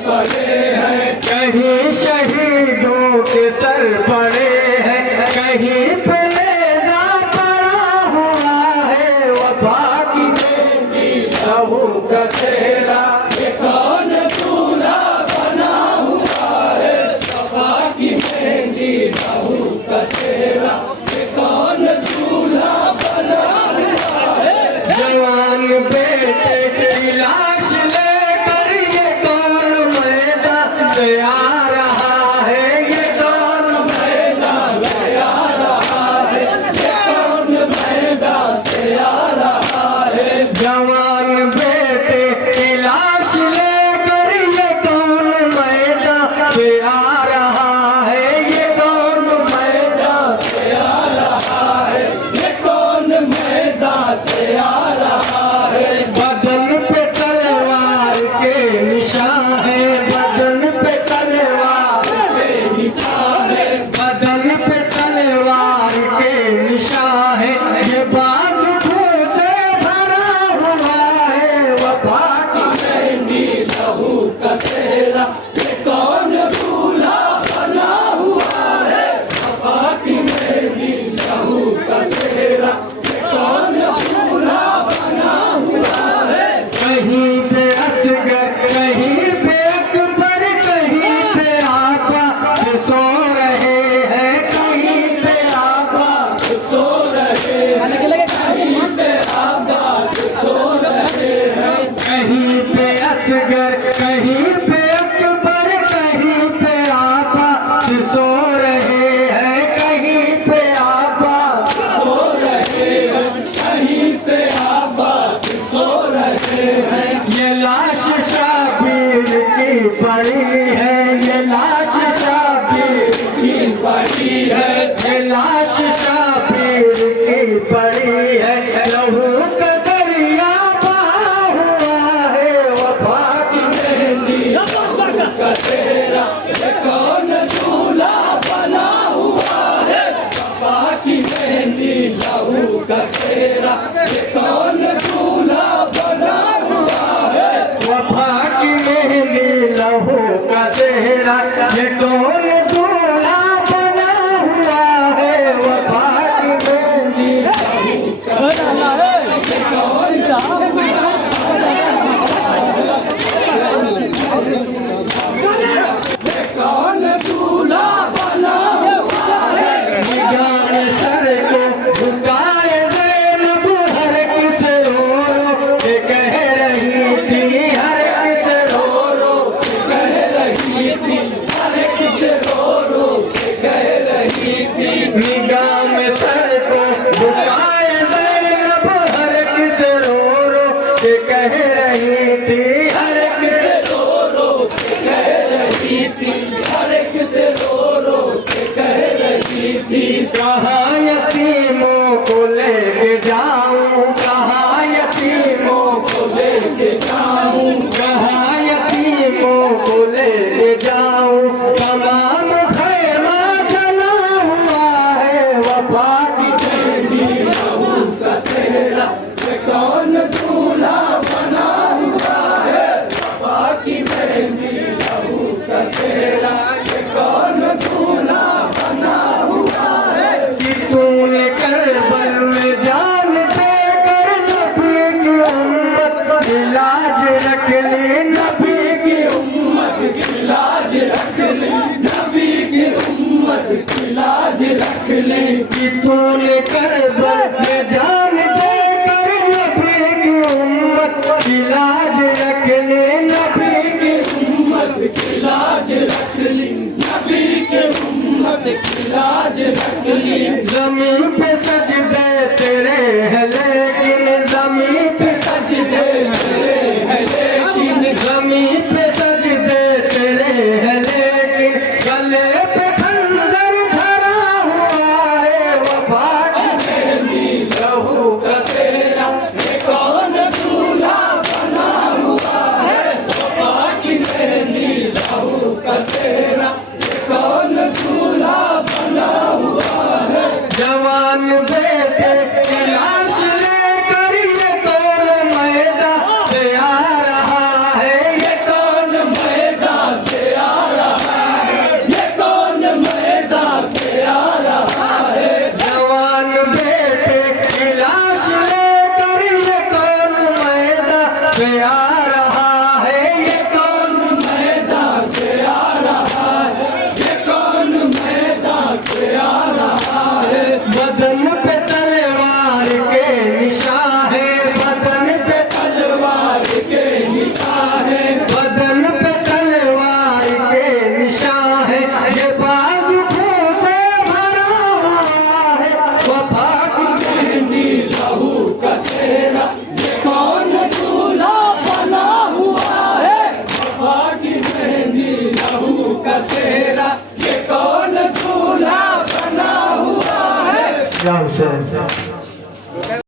पड़े हैं, कहीं शहीदों के सर पड़े हैं, कहीं पे नेज़ा पड़ा हुआ है। वफा की मेहंदी लहू का सेहरा, ये कौन दूल्हा बना हुआ है, वफा की मेहंदी लहू का सेहरा, ये कौन दूल्हा बना हुआ है। जवान बेटे की लाश लेकर ये कौन मैदान से आ रहा है, ये कौन मैदान से आ रहा है, ये कौन मैदान से आ रहा है। जवान बेटे की लाश लेकर ये कौन मैदान से आ रहा है, ये कौन मैदान से आ रहा है, ये कौन मैदान से आ रहा है। बदन पे तलवार के निशान है, बदन पे तलवार के निशान है, बदन पे तलवार के निशान है। ये बाजुओं से भरा हुआ है, वफा की मेहंदी लहू का सेहरा, ये कौन दूल्हा बना हुआ है, वफा की मेहंदी लहू का सेहरा, ये कौन दूल्हा बना हुआ है। कहीं पे असगर, कहीं पे अकबर, कहीं पे आपा सो रहे हैं, कहीं पे आपा सो रहे हैं, कहीं पे आकाश सो रहे हैं, कहीं पे असगर, कहीं पे अकबर, कहीं पे आपा सो रहे हैं, कहीं पे आपा सो रहे हैं, कहीं पे आकाश सो रहे हैं। ये लाश शाबीर की पड़ी है, ये लाश शाबीर की पड़ी है, ये लाश शाबीर की पड़ी है। लहू का दरिया बहा हुआ है, वफा की मेहंदी लहू का सेहरा, ये कौन दूल्हा बना हुआ है, वफा की मेहंदी लहू का सेहरा, ये कौन दूल्हा बना हुआ है। वफा की मेहंदी लहू का सेहरा, ये कौन दूल्हा बना हुआ है। वफा की मेहंदी ये कौन ये कौन दूल्हा बना हुआ है। निगाह सर को झुकाए ज़ैनब हर किस रो रो के कह रही थी, हर किस रो रो कह रही थी, हर किस रो रो के कह रही थी। निगाह में सर को झुकाए ज़ैनब हर किस रो रो के कह रही थी, हर किस रो रो के कह रही थी, हर किस रो रो के कह रही थी। कहाँ यतीमों को लेके जाऊं, कहाँ यतीमों को लेके जाऊं, कहाँ यतीमों को लेके जाऊं। तमाम खैमा जला हुआ है, वफा की मेहंदी लहू का सेहरा, ये कौन दूल्हा बना हुआ है, वफा की मेहंदी लहू का सेहरा, ये कौन दूल्हा बना हुआ है। कि तूने करबल में जान देकर नबी की उम्मत की लाज रख ली, नबी की उम्मत की लाज रख ली, नबी की उम्मत की लाज रख ली। कि तूने करबल में जान देकर नबी की उम्मत की लाज रख ली, नबी की उम्मत की लाज रख ली, नबी के उम्मत की लाज रख ली। ज़मीन पे सजदे तेरे हैं, लेकिन ज़मीन पे सजदे तेरे हैं, लेकिन ज़मीन पे सजदे तेरे हैं, लेकिन गले पे खंजर धरा हुआ है। वफा की मेहंदी लहू का सेहरा, ये कौन दूल्हा बना हुआ है, वफा की मेहंदी लहू का सेहरा, ये कौन दूल्हा बना हुआ है। जवान बेटे पे